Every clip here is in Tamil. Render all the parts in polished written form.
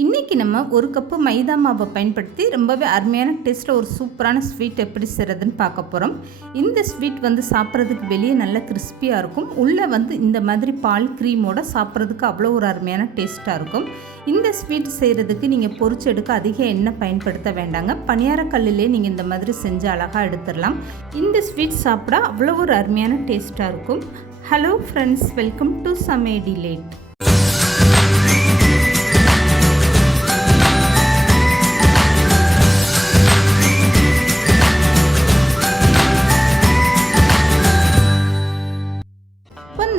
இன்றைக்கி நம்ம ஒரு கப்பு மைதா மாவை பயன்படுத்தி ரொம்பவே அருமையான டேஸ்ட்டில் ஒரு சூப்பரான ஸ்வீட் எப்படி செய்கிறதுன்னு பார்க்க போகிறோம். இந்த ஸ்வீட் சாப்பிட்றதுக்கு வெளியே நல்லா கிறிஸ்பியாக இருக்கும். உள்ளே இந்த மாதிரி பால் க்ரீமோட சாப்பிட்றதுக்கு அவ்வளோ ஒரு அருமையான டேஸ்ட்டாக இருக்கும். இந்த ஸ்வீட் செய்கிறதுக்கு நீங்கள் பொரிச்சு எடுக்க அதிக எண்ணெய் பயன்படுத்த வேண்டாங்க. பணியாரக்கல்லிலே நீங்கள் இந்த மாதிரி செஞ்சு அழகாக எடுத்துடலாம். இந்த ஸ்வீட் சாப்பிட அவ்வளோ ஒரு அருமையான டேஸ்ட்டாக இருக்கும். ஹலோ ஃப்ரெண்ட்ஸ், வெல்கம் டு சமையல் லேட்.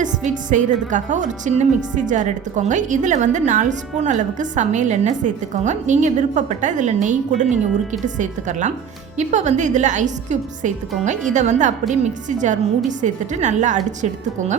இந்த ஸ்வீட் செய்கிறதுக்காக ஒரு சின்ன மிக்ஸி ஜார் எடுத்துக்கோங்க. இதில் 4 ஸ்பூன் அளவுக்கு சமையல் எண்ணெய் சேர்த்துக்கோங்க. நீங்கள் விருப்பப்பட்டால் இதில் நெய் கூட நீங்கள் உருக்கிட்டு சேர்த்துக்கலாம். இப்போ இதில் ஐஸ் க்யூப் சேர்த்துக்கோங்க. இதை அப்படியே மிக்ஸி ஜார் மூடி சேர்த்துட்டு நல்லா அடித்து எடுத்துக்கோங்க.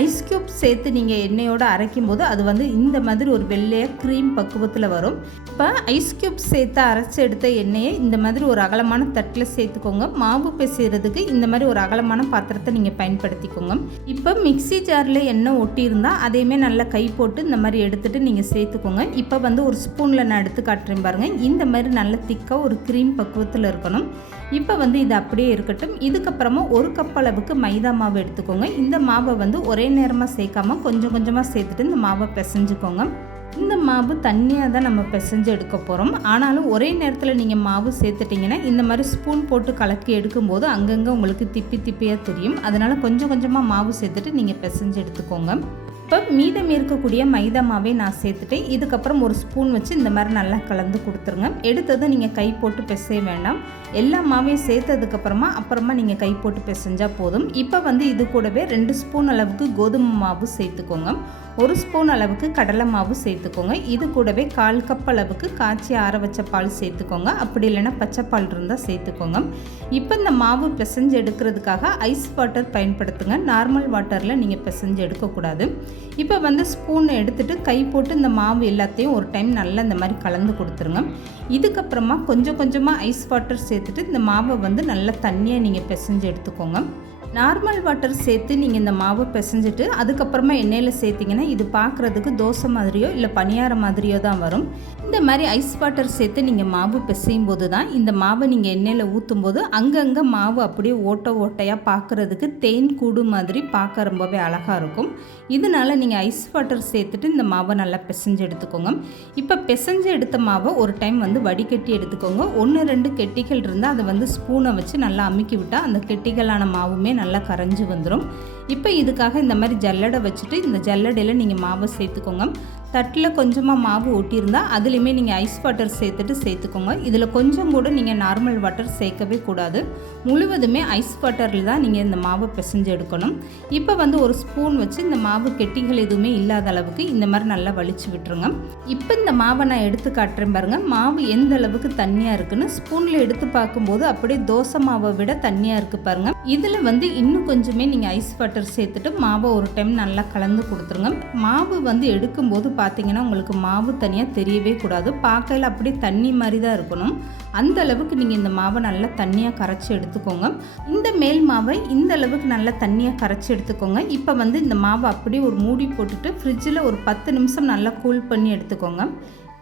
ஐஸ் க்யூப் சேர்த்து நீங்கள் எண்ணெயோடு அரைக்கும் போது அது இந்த மாதிரி ஒரு வெள்ளையாக க்ரீம் பக்குவத்தில் வரும். இப்போ ஐஸ் க்யூப் சேர்த்து அரைச்சி எடுத்த எண்ணெயை இந்த மாதிரி ஒரு அகலமான தட்டில் சேர்த்துக்கோங்க. மாவு பிசைகிறதுக்கு இந்த மாதிரி ஒரு அகலமான பாத்திரத்தை நீங்கள் பயன்படுத்திக்கோங்க. இப்போ மிக்ஸி ஜாரில் எண்ணெய் ஒட்டியிருந்தால் அதையுமே நல்லா கை போட்டு இந்த மாதிரி எடுத்துகிட்டு நீங்கள் சேர்த்துக்கோங்க. இப்போ ஒரு ஸ்பூனில் நான் எடுத்து காட்டுறேன் பாருங்கள். இந்த மாதிரி நல்ல திக்காக ஒரு க்ரீம் பக்குவத்தில் இருக்கணும். இப்போ இது அப்படியே இருக்கட்டும். இதுக்கப்புறமா ஒரு கப் அளவுக்கு மைதா மாவு எடுத்துக்கோங்க. இந்த மாவை ஒரே நேரமாக சேர்க்காமல் கொஞ்சம் கொஞ்சமாக சேர்த்துட்டு இந்த மாவை பிசைஞ்சுக்கோங்க. இந்த மாவு தண்ணியாக தான் நம்ம பிசைஞ்சு எடுக்க போகிறோம். ஆனாலும் ஒரே நேரத்தில் நீங்கள் மாவு சேர்த்துட்டிங்கன்னா இந்த மாதிரி ஸ்பூன் போட்டு கலக்கி எடுக்கும்போது அங்கங்கே உங்களுக்கு திப்பியாக தெரியும். அதனால் கொஞ்சம் கொஞ்சமாக மாவு சேர்த்துட்டு நீங்கள் பிசைஞ்சு எடுத்துக்கோங்க. இப்போ மீதம் இருக்கக்கூடிய மைதா மாவை நான் சேர்த்துட்டேன். இதுக்கப்புறம் ஒரு ஸ்பூன் வச்சு இந்த மாதிரி நல்லா கலந்து கொடுத்துருங்க. எடுத்தது நீங்கள் கை போட்டு பிசைய வேண்டாம். எல்லா மாவையும் சேர்த்ததுக்கப்புறமா நீங்கள் கை போட்டு பிசைஞ்சால் போதும். இப்போ இது கூடவே 2 ஸ்பூன் அளவுக்கு கோதுமை மாவு சேர்த்துக்கோங்க. 1 ஸ்பூன் அளவுக்கு கடலை மாவு சேர்த்துக்கோங்க. இது கூடவே 1/4 கப் அளவுக்கு காய்ச்சி ஆற வச்ச பால் சேர்த்துக்கோங்க. அப்படி இல்லைன்னா பச்சை பால் இருந்தால் சேர்த்துக்கோங்க. இப்போ இந்த மாவு பிசைஞ்சு எடுக்கிறதுக்காக ஐஸ் வாட்டர் பயன்படுத்துங்க. நார்மல் வாட்டரில் நீங்கள் பிசைஞ்சு எடுக்கக்கூடாது. இப்போ ஸ்பூனை எடுத்துகிட்டு கை போட்டு இந்த மாவு எல்லாத்தையும் ஒரு டைம் நல்லா இந்த மாதிரி கலந்து கொடுத்துருங்க. இதுக்கப்புறமா கொஞ்சம் கொஞ்சமாக ஐஸ் வாட்டர் சேர்த்துட்டு இந்த மாவை நல்லா தண்ணியாக நீங்கள் பிசைஞ்சு எடுத்துக்கோங்க. நார்மல் வாட்டர் சேர்த்து நீங்கள் இந்த மாவை பிசைஞ்சிட்டு அதுக்கப்புறமா எண்ணெயில் சேர்த்திங்கன்னா இது பார்க்குறதுக்கு தோசை மாதிரியோ இல்லை பணியாரம் மாதிரியோ தான் வரும். இந்த மாதிரி ஐஸ் வாட்டர் சேர்த்து நீங்கள் மாவு பிசையும் போது தான் இந்த மாவை நீங்கள் எண்ணெயில் ஊற்றும் போது அங்கங்கே மாவு அப்படியே ஓட்டையாக பார்க்குறதுக்கு தேன் கூடு மாதிரி பார்க்க ரொம்பவே அழகாக இருக்கும். இதனால் நீங்கள் ஐஸ் வாட்டர் சேர்த்துட்டு இந்த மாவை நல்லா பிசைஞ்சு எடுத்துக்கோங்க. இப்போ பிசைஞ்சு எடுத்த மாவை ஒரு டைம் வடிகட்டி எடுத்துக்கோங்க. 1-2 கெட்டிகள் இருந்தால் அதை ஸ்பூனை வச்சு நல்லா அமுக்கி விட்டால் அந்த கெட்டிகளான மாவுமே நல்லா கரைஞ்சி வந்துடும். இப்போ இதுக்காக இந்த மாதிரி ஜல்லடை வச்சுட்டு இந்த ஜல்லடையில் நீங்கள் மாவை சேர்த்துக்கோங்க. தட்டில் கொஞ்சமாக மாவு ஒட்டியிருந்தால் அதுலேயுமே நீங்கள் ஐஸ் வாட்டர் சேர்த்துக்கோங்க. இதில் கொஞ்சம் கூட நீங்கள் நார்மல் வாட்டர் சேர்க்கவே கூடாது. முழுவதுமே ஐஸ் வாட்டரில் தான் நீங்கள் இந்த மாவை பிசைஞ்சு எடுக்கணும். இப்போ ஒரு ஸ்பூன் வச்சு இந்த மாவு கெட்டிகள் எதுவுமே இல்லாத அளவுக்கு இந்த மாதிரி நல்லா வலிச்சு விட்டுருங்க. இப்போ இந்த மாவை நான் எடுத்து காட்டுறேன் பாருங்கள். மாவு எந்த அளவுக்கு தண்ணியாக இருக்குன்னு ஸ்பூனில் எடுத்து பார்க்கும்போது அப்படியே தோசை மாவை விட தண்ணியாக இருக்குது பாருங்கள். இதில் இன்னும் கொஞ்சமே நீங்கள் ஐஸ் வாட்டர் சேர்த்துட்டு மாவை ஒரு டைம் நல்லா கலந்து கொடுத்துருங்க. மாவு எடுக்கும்போது பார்த்தீங்கன்னா உங்களுக்கு மாவு தனியாக தெரியவே கூடாது. பார்க்கையில் அப்படியே தண்ணி மாதிரி தான் இருக்கணும். அந்த அளவுக்கு நீங்கள் இந்த மாவை நல்லா தண்ணியாக கரைச்சி எடுத்துக்கோங்க. இந்த மேல் மாவை இந்த அளவுக்கு நல்லா தண்ணியாக கரைச்சி எடுத்துக்கோங்க. இப்போ இந்த மாவை அப்படியே ஒரு மூடி போட்டுட்டு ஃப்ரிட்ஜில் ஒரு 10 நிமிஷம் நல்லா கூல் பண்ணி எடுத்துக்கோங்க.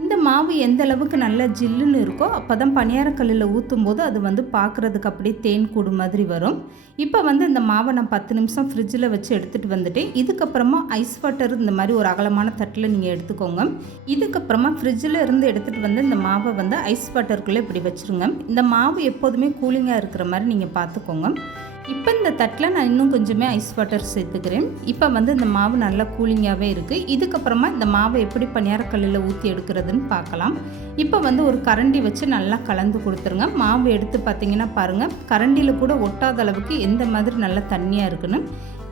இந்த மாவு எந்த அளவுக்கு நல்லா ஜில்லுன்னு இருக்கோ அப்போ தான் பணியாரக்கல்லில் ஊற்றும் போது அது பார்க்குறதுக்கு அப்படியே தேன் கூடு மாதிரி வரும். இப்போ இந்த மாவை நான் 10 நிமிஷம் ஃப்ரிட்ஜில் வச்சு எடுத்துகிட்டு வந்துட்டேன். இதுக்கப்புறமா ஐஸ் வாட்டர் இந்த மாதிரி ஒரு அகலமான தட்டில் நீங்கள் எடுத்துக்கோங்க. இதுக்கப்புறமா ஃப்ரிட்ஜில் இருந்து எடுத்துகிட்டு இந்த மாவை ஐஸ் வாட்டருக்குள்ளே இப்படி வச்சுருங்க. இந்த மாவு எப்போதுமே கூலிங்காக இருக்கிற மாதிரி நீங்கள் பார்த்துக்கோங்க. இப்போ இந்த தட்டில் நான் இன்னும் கொஞ்சமே ஐஸ் வாட்டர் சேர்த்துக்கிறேன். இப்போ இந்த மாவு நல்லா கூலிங்காகவே இருக்குது. இதுக்கப்புறமா இந்த மாவை எப்படி பணியாரக்கல்லில் ஊற்றி எடுக்கிறதுன்னு பார்க்கலாம். இப்போ ஒரு கரண்டி வச்சு நல்லா கலந்து கொடுத்துருங்க. மாவு எடுத்து பார்த்தீங்கன்னா பாருங்கள், கரண்டியில் கூட ஒட்டாத அளவுக்கு எந்த மாதிரி நல்லா தண்ணியாக இருக்குன்னு.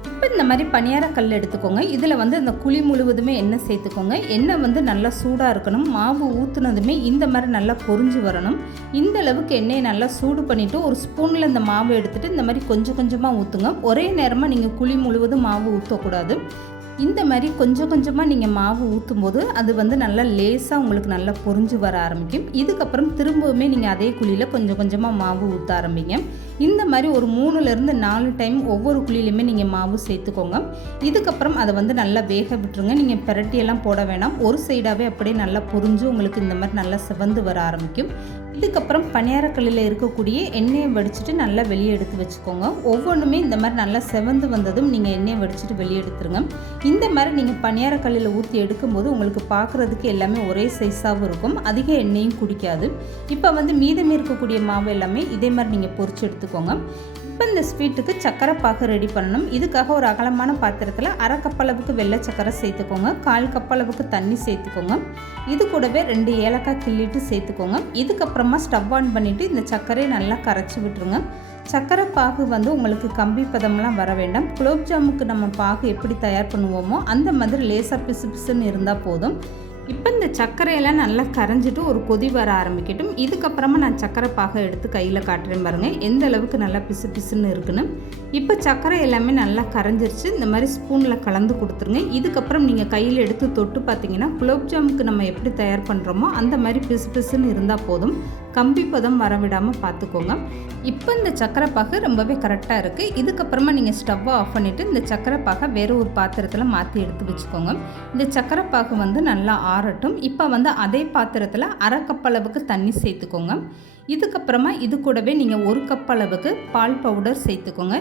இப்போ இந்த மாதிரி பணியாரக்கல் எடுத்துக்கோங்க. இதில் இந்த குழி முழுவதுமே எண்ணெய் சேர்த்துக்கோங்க. எண்ணெய் நல்லா சூடாக இருக்கணும். மாவு ஊற்றுனதுமே இந்த மாதிரி நல்லா பொரிஞ்சு வரணும். இந்த அளவுக்கு எண்ணெயை நல்லா சூடு பண்ணிவிட்டு ஒரு ஸ்பூனில் இந்த மாவு எடுத்துகிட்டு இந்த மாதிரி கொஞ்சம் கொஞ்சமாக ஊற்றுங்க. ஒரே நேரமாக நீங்கள் குழி முழுவதும் மாவு ஊற்றக்கூடாது. இந்த மாதிரி கொஞ்சம் கொஞ்சமாக நீங்கள் மாவு ஊற்றும் போது அது வந்து நல்லா லேசாக உங்களுக்கு நல்லா பொரிஞ்சு வர ஆரம்பிக்கும். இதுக்கப்புறம் திரும்பவுமே நீங்கள் அதே குழியில் கொஞ்சம் கொஞ்சமாக மாவு ஊற்ற ஆரம்பிங்க. இந்த மாதிரி ஒரு 3லேருந்து 4 டைம் ஒவ்வொரு குழியிலையுமே நீங்கள் மாவு சேர்த்துக்கோங்க. இதுக்கப்புறம் அதை வந்து நல்லா வேக விட்டுருங்க. நீங்கள் பிரட்டியெல்லாம் போட வேணாம், ஒரு சைடாகவே அப்படியே நல்லா பொரிஞ்சு உங்களுக்கு இந்த மாதிரி நல்லா சிவந்து வர ஆரம்பிக்கும். இதுக்கப்புறம் பணியாரக்கல்லில் இருக்கக்கூடிய எண்ணெயை வடிச்சிட்டு நல்லா வெளியே எடுத்து வச்சுக்கோங்க. ஒவ்வொன்றுமே இந்த மாதிரி நல்லா செவந்து வந்ததும் நீங்கள் எண்ணெயை வடிச்சிட்டு வெளியே எடுத்துருங்க. இந்த மாதிரி நீங்கள் பணியாரக்கல்லில் ஊற்றி எடுக்கும்போது உங்களுக்கு பார்க்குறதுக்கு எல்லாமே ஒரே சைஸாகவும் இருக்கும், அதிக எண்ணெயும் குடிக்காது. இப்போ வந்து மீதம் இருக்கக்கூடிய மாவு எல்லாமே இதே மாதிரி நீங்கள் பொரிச்சு எடுத்துக்கோங்க. இப்போ இந்த ஸ்வீட்டுக்கு சக்கரை பாகு ரெடி பண்ணணும். இதுக்காக ஒரு அகலமான பாத்திரத்தில் 1/2 கப் அளவுக்கு வெள்ளை சக்கரை சேர்த்துக்கோங்க, 1/4 கப் அளவுக்கு தண்ணி சேர்த்துக்கோங்க. இது கூடவே 2 ஏலக்காய் கிள்ளிட்டு சேர்த்துக்கோங்க. இதுக்கப்புறமா ஸ்டவ் ஆன் பண்ணிவிட்டு இந்த சர்க்கரையை நல்லா கரைச்சி விட்டுருங்க. சக்கரை பாகு வந்து உங்களுக்கு கம்பி பதம்லாம் வர வேண்டாம். குலோப்ஜாமுக்கு நம்ம பாகு எப்படி தயார் பண்ணுவோமோ அந்த மாதிரி லேசாக பிசு பிசுன்னு இருந்தால் போதும். இப்போ இந்த சர்க்கரையெல்லாம் நல்லா கரைஞ்சிட்டு ஒரு கொதி வர ஆரம்பிக்கட்டும். இதுக்கப்புறமா நான் சர்க்கரை பாகை எடுத்து கையில் காட்டுறேன் பாருங்கள், எந்த அளவுக்கு நல்லா பிசு பிசுன்னு இருக்குன்னு. இப்போ சர்க்கரை எல்லாமே நல்லா கரைஞ்சிருச்சு. இந்த மாதிரி ஸ்பூனில் கலந்து கொடுத்துருங்க. இதுக்கப்புறம் நீங்கள் கையில் எடுத்து தொட்டு பார்த்தீங்கன்னா குலோப்ஜாமுக்கு நம்ம எப்படி தயார் பண்ணுறோமோ அந்த மாதிரி பிசு பிசுன்னு இருந்தால் போதும். கம்பி பதம் வரவிடாமல் பார்த்துக்கோங்க. இப்போ இந்த சக்கரை பாகு ரொம்பவே கரெக்டாக இருக்குது. இதுக்கப்புறமா நீங்கள் ஸ்டவ்வை ஆஃப் பண்ணிவிட்டு இந்த சக்கரை பாகை வேறு ஒரு பாத்திரத்தில் மாற்றி எடுத்து வச்சுக்கோங்க. இந்த சக்கரை பாகு வந்து நல்லா ஆறட்டும். இப்போ வந்து அதே பாத்திரத்தில் 1/2 கப் அளவுக்கு தண்ணி சேர்த்துக்கோங்க. இதுக்கப்புறமா இது கூடவே நீங்கள் 1 கப் அளவுக்கு பால் பவுடர் சேர்த்துக்கோங்க.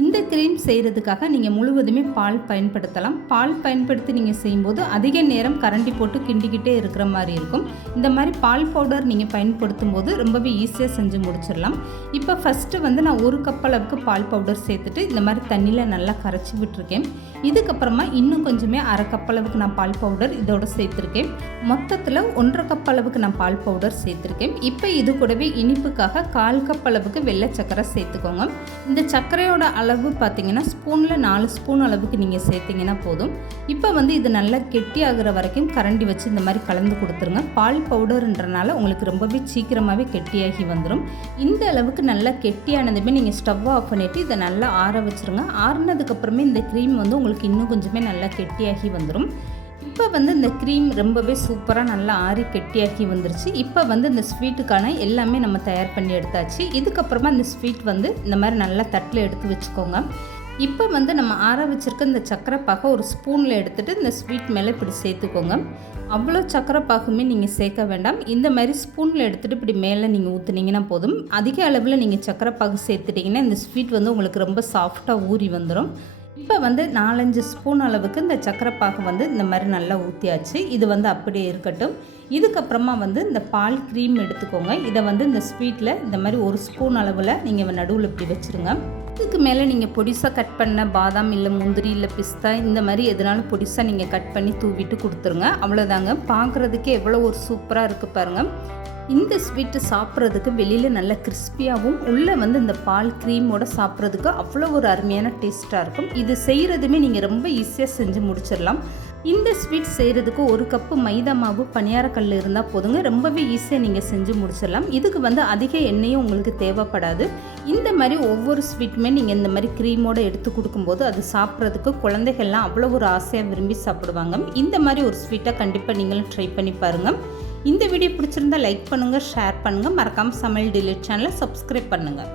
இந்த க்ரீம் செய்கிறதுக்காக நீங்கள் முழுவதுமே பால் பயன்படுத்தலாம். பால் பயன்படுத்தி நீங்கள் செய்யும்போது அதிக நேரம் கரண்டி போட்டு கிண்டிக்கிட்டே இருக்கிற மாதிரி இருக்கும். இந்த மாதிரி பால் பவுடர் நீங்கள் பயன்படுத்தும் போது ரொம்பவே ஈஸியாக செஞ்சு முடிச்சிடலாம். இப்போ ஃபஸ்ட்டு வந்து நான் 1 கப் அளவுக்கு பால் பவுடர் சேர்த்துட்டு இந்த மாதிரி தண்ணியில் நல்லா கரைச்சி விட்டுருக்கேன். இதுக்கப்புறமா இன்னும் கொஞ்சமே 1/2 கப் அளவுக்கு நான் பால் பவுடர் இதோட சேர்த்துருக்கேன். மொத்தத்தில் 1/2 கப் அளவுக்கு நான் பால் பவுடர் சேர்த்துருக்கேன். இப்போ இது கூடவே இனிப்புக்காக 1/4 கப் அளவுக்கு வெள்ளை சக்கரை சேர்த்துக்கோங்க. இந்த சர்க்கரையோட அளவு பார்த்தீங்கன்னா ஸ்பூனில் 4 ஸ்பூன் அளவுக்கு நீங்கள் சேர்த்திங்கன்னா போதும். இப்போ வந்து இது நல்லா கெட்டி ஆகிற வரைக்கும் கரண்டி வச்சு இந்த மாதிரி கலந்து கொடுத்துருங்க. பால் பவுடர்ன்றனால உங்களுக்கு ரொம்பவே சீக்கிரமாகவே கெட்டியாகி வந்துடும். இந்த அளவுக்கு நல்லா கெட்டியானதுமே நீங்கள் ஸ்டவ் ஆஃப் பண்ணிவிட்டு இதை நல்லா ஆற வச்சுருங்க. ஆறினதுக்கப்புறமே இந்த க்ரீம் வந்து உங்களுக்கு இன்னும் கொஞ்சமே நல்லா கெட்டியாகி வந்துடும். இப்போ வந்து இந்த க்ரீம் ரொம்பவே சூப்பராக நல்லா ஆறி கெட்டியாக்கி வந்துருச்சு. இப்போ வந்து இந்த ஸ்வீட்டுக்கான எல்லாமே நம்ம தயார் பண்ணி எடுத்தாச்சு. இதுக்கப்புறமா இந்த ஸ்வீட் வந்து இந்த மாதிரி நல்லா தட்டில் எடுத்து வச்சுக்கோங்க. இப்போ வந்து நம்ம ஆற வச்சுருக்க இந்த சக்கரை பாகை ஒரு ஸ்பூனில் எடுத்துகிட்டு இந்த ஸ்வீட் மேலே இப்படி சேர்த்துக்கோங்க. அவ்வளோ சக்கரை பாகுமே நீங்கள் சேர்க்க வேண்டாம். இந்த மாதிரி ஸ்பூனில் எடுத்துகிட்டு இப்படி மேலே நீங்கள் ஊற்றுனீங்கன்னா போதும். அதிக அளவில் நீங்கள் சக்கரை பாகு சேர்த்துட்டிங்கன்னா இந்த ஸ்வீட் வந்து உங்களுக்கு ரொம்ப சாஃப்டாக ஊறி வந்துடும். இப்போ வந்து 4-5 ஸ்பூன் அளவுக்கு இந்த சக்கரை பாகு வந்து இந்த மாதிரி நல்லா ஊற்றியாச்சு. இது வந்து அப்படியே இருக்கட்டும். இதுக்கப்புறமா வந்து இந்த பால் க்ரீம் எடுத்துக்கோங்க. இதை வந்து இந்த ஸ்வீட்டில் இந்த மாதிரி 1 ஸ்பூன் அளவில் நீங்கள் நடுவில் இப்படி வச்சுருங்க. இதுக்கு மேலே நீங்கள் பொடிசாக கட் பண்ண பாதாம் இல்லை முந்திரி இல்லை பிஸ்தா இந்த மாதிரி எதுனாலும் பொடிசாக நீங்கள் கட் பண்ணி தூவிட்டு கொடுத்துருங்க. அவ்வளோதாங்க. பார்க்குறதுக்கே எவ்வளோ ஒரு சூப்பராக இருக்குது பாருங்கள். இந்த ஸ்வீட்டு சாப்பிட்றதுக்கு வெளியில் நல்லா கிறிஸ்பியாகவும் உள்ளே வந்து இந்த பால் க்ரீமோட சாப்பிட்றதுக்கு அவ்வளோ ஒரு அருமையான டேஸ்ட்டாக இருக்கும். இது செய்கிறதுமே நீங்கள் ரொம்ப ஈஸியாக செஞ்சு முடிச்சிடலாம். இந்த ஸ்வீட் செய்கிறதுக்கு 1 கப்பு மைதா மாவு பணியாரக்கல் இருந்தால் போதுங்க. ரொம்பவே ஈஸியாக நீங்கள் செஞ்சு முடிச்சிடலாம். இதுக்கு வந்து அதிக எண்ணெயும் உங்களுக்கு தேவைப்படாது. இந்த மாதிரி ஒவ்வொரு ஸ்வீட்டுமே நீங்கள் இந்த மாதிரி க்ரீமோடு எடுத்து கொடுக்கும்போது அது சாப்பிட்றதுக்கு குழந்தைகள்லாம் அவ்வளோ ஒரு ஆசையாக விரும்பி சாப்பிடுவாங்க. இந்த மாதிரி ஒரு ஸ்வீட்டை கண்டிப்பாக நீங்களும் ட்ரை பண்ணி பாருங்கள். இந்த வீடியோ பிடிச்சிருந்தால் லைக் பண்ணுங்கள், ஷேர் பண்ணுங்கள். மறக்காமல் சமையல் டிலைட் சேனலை சப்ஸ்கிரைப் பண்ணுங்கள்.